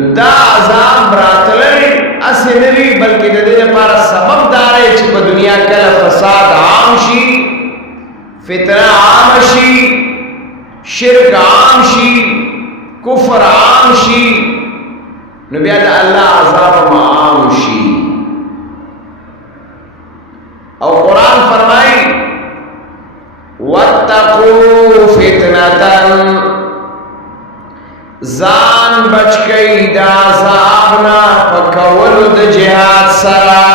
نو دا عذاب راتلل اسې نه وي بلکې د دې لپاره سبب دا دی چې په دنیا کله فساد عام شي، فتنه عام شي، شرک عام شي، کفر عام شي، نو بیا د الله عذاب عام شي. او قرآن فرمائی وَاتَّقُوا فِتْنَةً زان بچ کئی دا عذابنا پکولو دا جہاد سرا.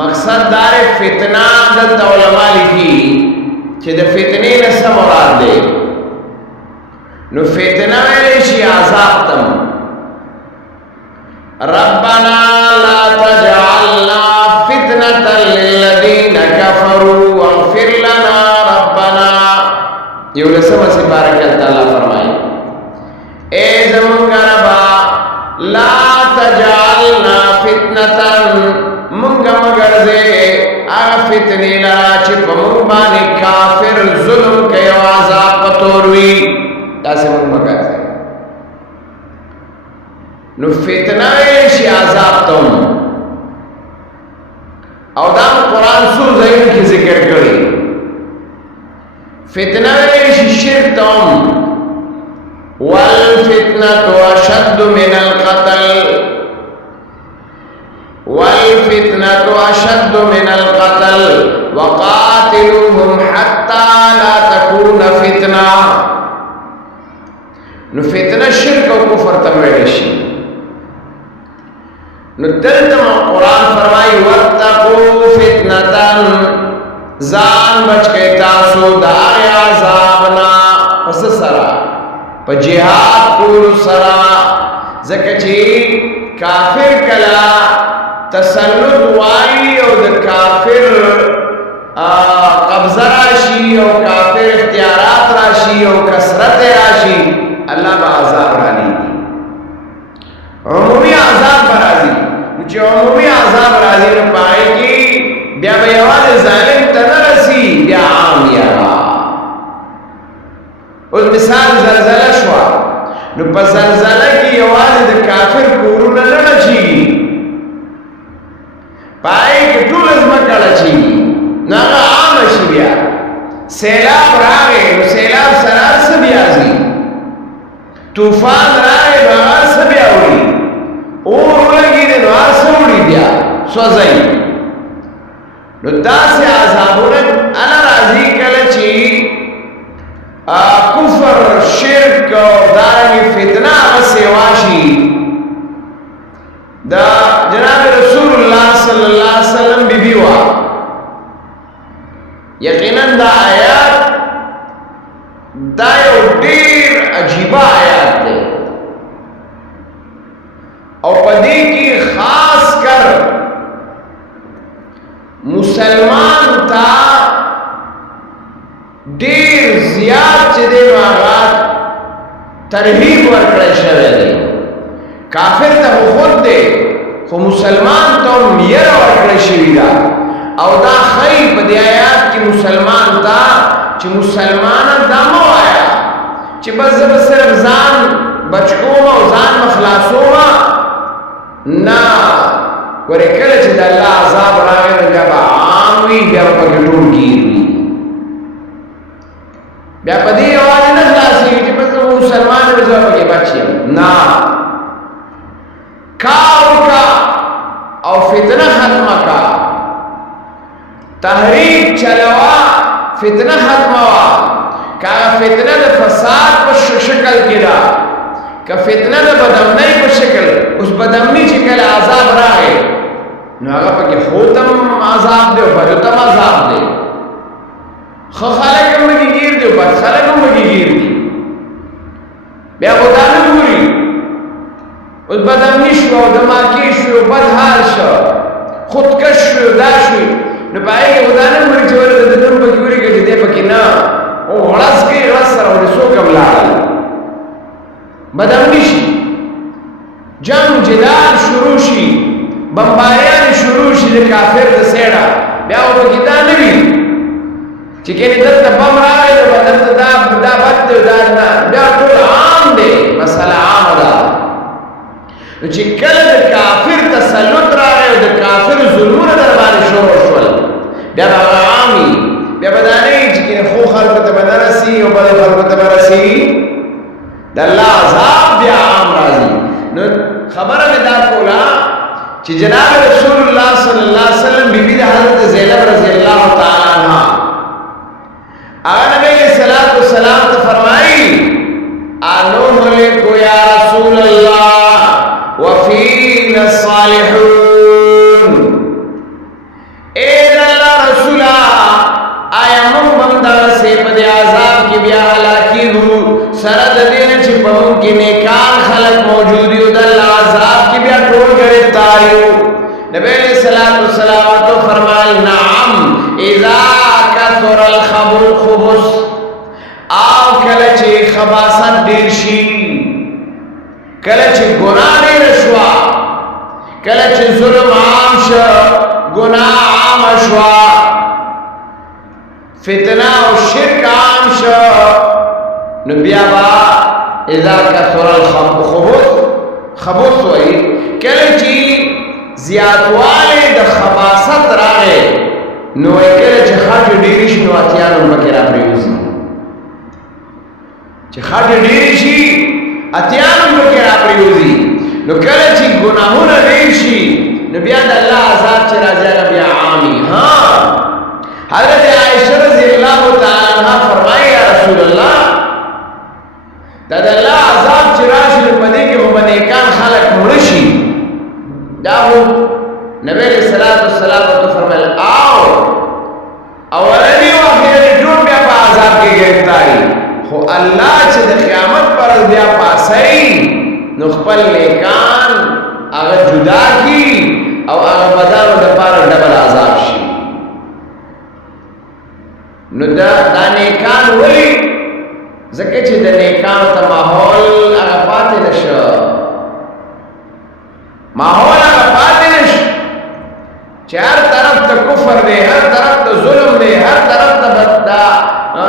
مقصد دار فتنہ دلتا علماء لکھی چھ دا فتنے نسا مراد دے نو فتنہ ویلے شی عذاب تم. ربنا لا تجعلنا فتنة للذين كفروا واغفر لنا ربنا. یہ لسما سے بارکت اللہ فرمائی اے زمانگا ربا لا تجعلنا فتنة منگا مگرزے آغا فتنی لرا چپ منبانی کافر ظلم کے عذاب پتوروی تاسے منگ مگرزے نو فتنہ ایشی عذاب تم. او دام قرآن سو زین کی ذکر کری فتنہ ایشی شرک تم. والفتنة أشد من القتل والفتنة أشد من القتل وقاتلوهم حتى لا تكون فتنة. نو فتنہ شرک و کفر تمویلشی. نو دلتم قرآن فرمائی وَاتَّقُوا فِتْنَةً زان بچ کے تاسو دار عذابنا پس سرا پا جہاد کولو سرا زکچی کافر کلا تسلط وائی او دا کافر قبضہ راشی او کافر اختیارات راشی او کسرت راشی اللہ با عذاب رانی عمومی عذاب برازی چې عمومی عذاب راځي نو پای کې بیا به یوازې ظالم ته نه رسي بیا عام یاره. اوس مثال زلزله شوه نو په زلزله کې یوازې د کافر کورونه نه لړچېږي پای کې ټوله ځمکه لړچېږي نو هغه عامه شي. بیا سیلاب راغی نو سیلاب سره هر څه بیا ځي، طوفان راغی نو هغه څه بیا وړي، اور ولګي نو هر څه وړي بیا سوځي. نو داسې عذابونه انا راځي کله چې کفر شرک او دارنګې فتنه هغه سیوا شي. دا جناب رسول الله صلی الله علیه وسلم بیبي وا یقینا دا آیات دا یو ډیر عجیبه آیات دی او پدې کې خاص کر مسلمان تا ډیر زیات چې دی هغه ترغیب ورکړی شوی دی. کافر ته خود دی خو مسلمان ته هم یره ورکړی شوی ده او دا ښایي په دې آیات کې مسلمان ته چې مسلمانان دا مه وایه چې بس زه به صرف ځان بچ کوم او ځان به خلاصوم. نه ورې کله چې د الله عذاب راغی نو بیا به عام وي، بیا به پکې ټول ګیر وي، بیا په دې یوازې نه خلاصېږي چې بس مسلمان یم زه پکې بچ یم. نه کار وکړه او فتنه ختمه کړه، تحریک چلوه فتنه ختموه. که هغه فتنه د فساد په شکل کې ده که فتنه د بدامنۍ په شکل. اوس بدامني چې کله عذاب راغی نو هغه پکې ښو ته هم عذاب دی او بدو ته هم عذاب دی، ښه خلک هم پکې ګیر دي او بد خلک هم پکې ګیر دي. بیا خو دا نه ګوري اوس بدامني شو او دماغي شو بد حال شو خودکش شو دا شو نو په هغې کې خو دا نه ګوري چې ولې د ده هم پکې ګوري که چې دی پکې نه او غړس کوي غړس سره ورې څوک هم لاړل بدامني شي، جنگ جدال شروع شي، بمباریان شروع شي د کافر د سیړه. بیا خو پکې دا نه وي چې کله دلته بم راغی نو دلته دا بد دی دا نه بیا ټول عام دی مسله عامه ده نو چې کله د کافر تسلط راغی او د کافر ظلمونه در باندې شروع شول بیا به هغه عام وي بیا به دا نه وي چې ښو خلکو ته به نه رسي او بدو خلکو ته به رسي د الله عذاب بیا عام راځي نو خبره مې دا کوله چې جناب رسول الله صلی الله علیه وسلم بیبي د حضرت زینب رضی الله تعالی عنها هغه نبی علیہ الصلوۃ والسلام ته فرمایي انهلك یا رسول الله وفينا الصالحون اے اللہ رسولا آیا من بندہ سے پد عذاب کی بیا ہلاکی ہو سرد دین چھ پہن کی نیکان خلق موجودی ہو دل عذاب کی بیا ٹول گرفتاری ہو نبی علیہ الصلوۃ والسلام تو فرمائے نعم اذا کثر الخبث آو کله چې خباثت ډیر شي کله چې ګناه ډیر شو کله چې ظلم عام شو ګناه عام شو فتنه او شرک عام شو نو بیا با اذا کثر الخبث وای کله چې زیاتواله د خباثت راغی نو کله چې خاطر ډیر شي نو اتیانو مکه را پریوزي چې خاطر ډیر شي اتیانو مکه را پریوزي نو کله چې ګناهونه ډیر شي نو بیا د الله عذاب چې راځي بیا عامي ها حضرت عائشہ رضی اللہ تعالی عنہ فرمائی یا رسول اللہ دا د الله عذاب چې راشي په دې کې هم نیکان خلق مرشي دا هو نبی علیہ الصلوۃ والسلام تو فرمایل آو اولنی واخر ټول بیا په عذاب کې گرفتاری خو الله چې د قیامت پر بیا پاسي نو خپل نیکان هغه جدا کی او هغه بدل د پاره ډبل عذاب شي نو دا نیکان ولی ځکه چې د نیکان ته ماحول هغه پاتې نشو ماحول هغه پاتې نشو چې هر طرف ته کفر دی هر طرف ته ظلم دی هر طرف ته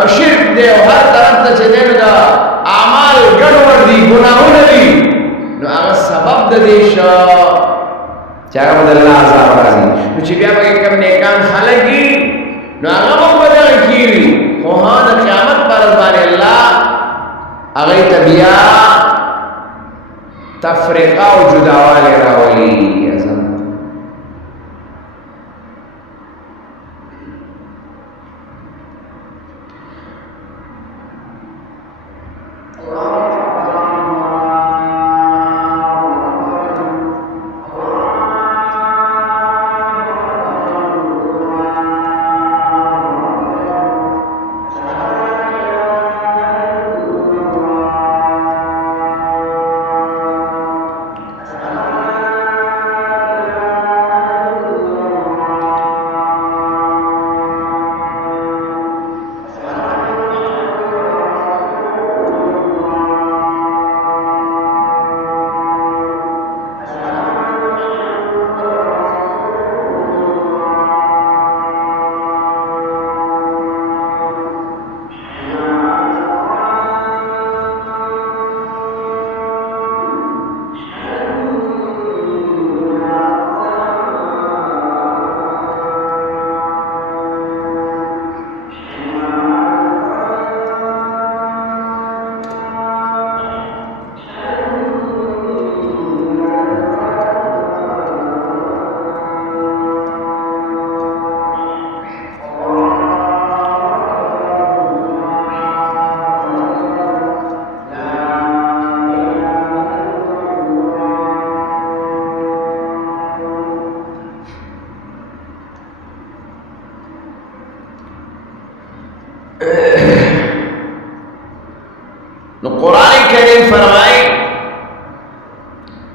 شرک دی او هر طرف ته چې دی دا اعمال ګډوډ دي ګناهونه دي نو هغه سبب د دې شو چې هغه د الله عذاب راځي نو چې بیا به کوم نیکان خلک دي نو هغه هم بدل کیږي خو ها د قیامت پر باندې الله هغه ته بیا تفریقه او جداوالی راولي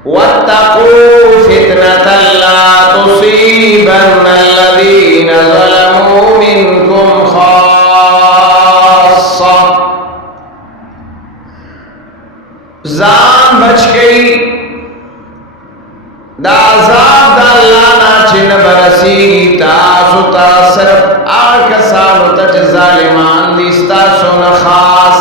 واتقوا فتنة لا تصيبن الذين ظلموا منكم خاصة زان بچ گئی دا عذاب دا اللہ نا چن برسی تاسو تا صرف آکسانو تا ظالمان دیستا سن خاص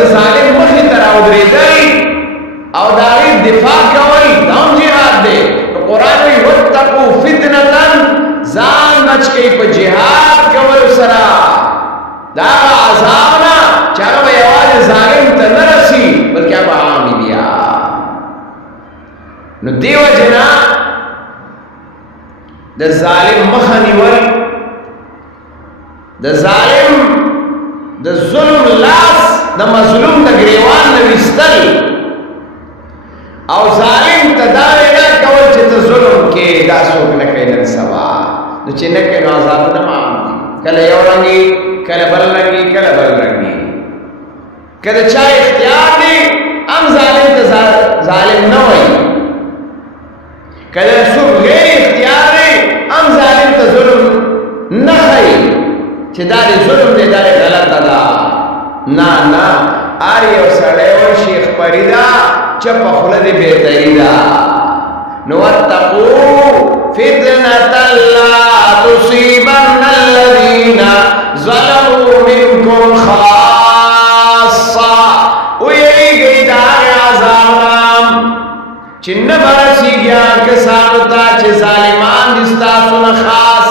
د ظالم مخې ته راودرېدل او د هغې دفاع کول دا هم جهاد دی. نو قرآن وایي واتقوا فتنة، ځان بچ کوئ په جهاد کولو سره د هغه عذاب نه چې هغه به یوازې ظالم ته نه رسي بلکې هغه به عام وي بیا. نو دې وجې نه د ظالم مخه نیول، د ظالم د ظلم لاس د مظلوم د ګریوان نه ویستل او ظالم ته دا وینا کول چې ته ظلم کې دا څوک نه کوي نن سبا. نو چې نه کوي نو عذابونه معام دي، کله یو رنګي کله بل رنګي کله بل رنګي. که د چا اختیار دی هم ظالم ته ظالم نه وایي، کله څوک غیر اختیار دی هم ظالم ته ظلم نه ښایي چې دا د ظلم دی دا غلطه ده. نه نه، هر یو سړی وشي خپري ده چپه خوله دې بهتري ده. نو واتقوا فتنة لا تصيبن الذين ظلموا منكم خاصة. ویریږئ د هغې عذاب نه چې نه به رسېږي هغه کسانو ته چې ظالمان دي ستاسو نه خاص،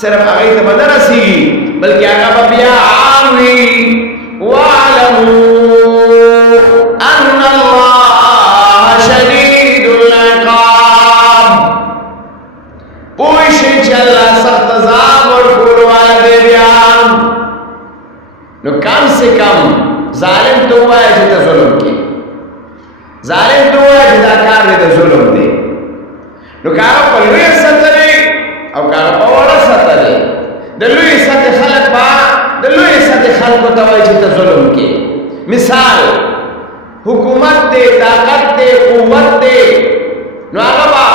صرف هغې ته به نه رسېږي بلکې هغه به بیا عام وي. واعلموا ان الله شدید العقاب. پوه شئ چې الله سخت عذاب ورکولو والا دی. بیا نو کم سے کم ظالم ته ووایه چې ته ظلم کې، ظالم ته ووایه چې دا کار دی د ظلم دی. نو که هغه په لویه سطح دی او که هغه په وړه سطح دی، د لویې سطح خلک به د لویې سطح خلکو ته وایي چې ته ظلم کې. مثال حکومت دی، طاقت دی، قوت دی، نو هغه به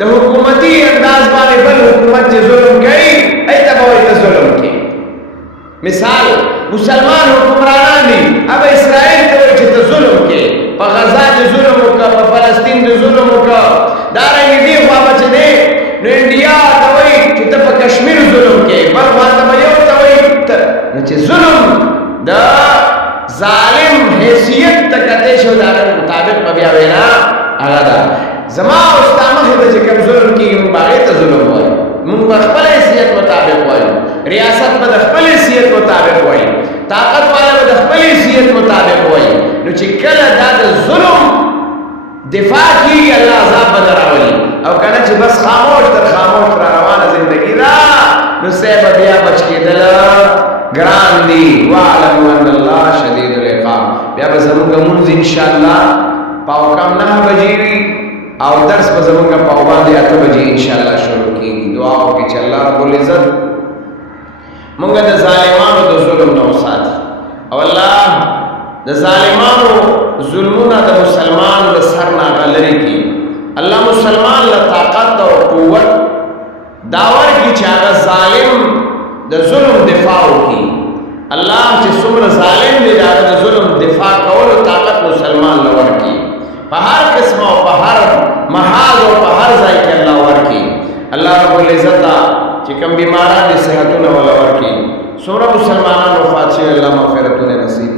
د حکومتي انداز باندې بل حکومت چې ظلم کوي هغې ته به وایي ته ظلم کې. مثال مسلمان حکمرانان دي، هغه اسرائیل ته وایي چې ته ظلم کې، په غزا دې ظلم وکړه، په فلسطین دې ظلم وکړه. دارنګې دې خوا به چې دی نو انډیا ته وایي چې ته په کشمیر ظلم کې، بل خوا ته به یو ته وایي. نو چې ظلم د ظالم حیثیت ته کتې شو د هغه مطابق به بیا وینا هغه ده. زما او ستا مخې ته چې کوم ظلم کېږي موږ به هغې ته ظلم وایو، موږ به خپل حیثیت مطابق وایو، ریاست به د خپل حیثیت مطابق وایو، طاقت والا به د خپل حیثیت مطابق وایي. نو چې کله دا د ظلم دفاع کېږي الله عذاب به راولي، او که نه چې بس خاموش تر خاموش را روانه زندګي ده نو صحیح به بیا بچ کېدل ګران دي. واعلموا ان الله شدید العقاب. بیا به زمونږ مونځ انشاءالله پاو کم 9 بجې وي او درس به زمونږ پاو باندې 8 بجې انشاءالله شروع کېږي. دعا وکړئ چې الله رب العزت مونږ د ظالمانو د ظلم نه وساتي، او الله د ظالمانو ظلمونه د مسلمان د سر نه لرې کړي. الله مسلمان له طاقت او قوت دا ورکړي چې هغه ظالم د ظلم دفاع وکړي. الله چې څومره ظالم دی د هغه د ظلم دفاع کولو طاقت مسلمان له ورکړي، په هر قسم او په هر محاذ او په هر ځای کې الله ورکړي. الله رب العزت چې کوم بیماران دي صحتونه ولا ورکړي. څومره مسلمانان وفات شوي الله مغفرتونه نصیب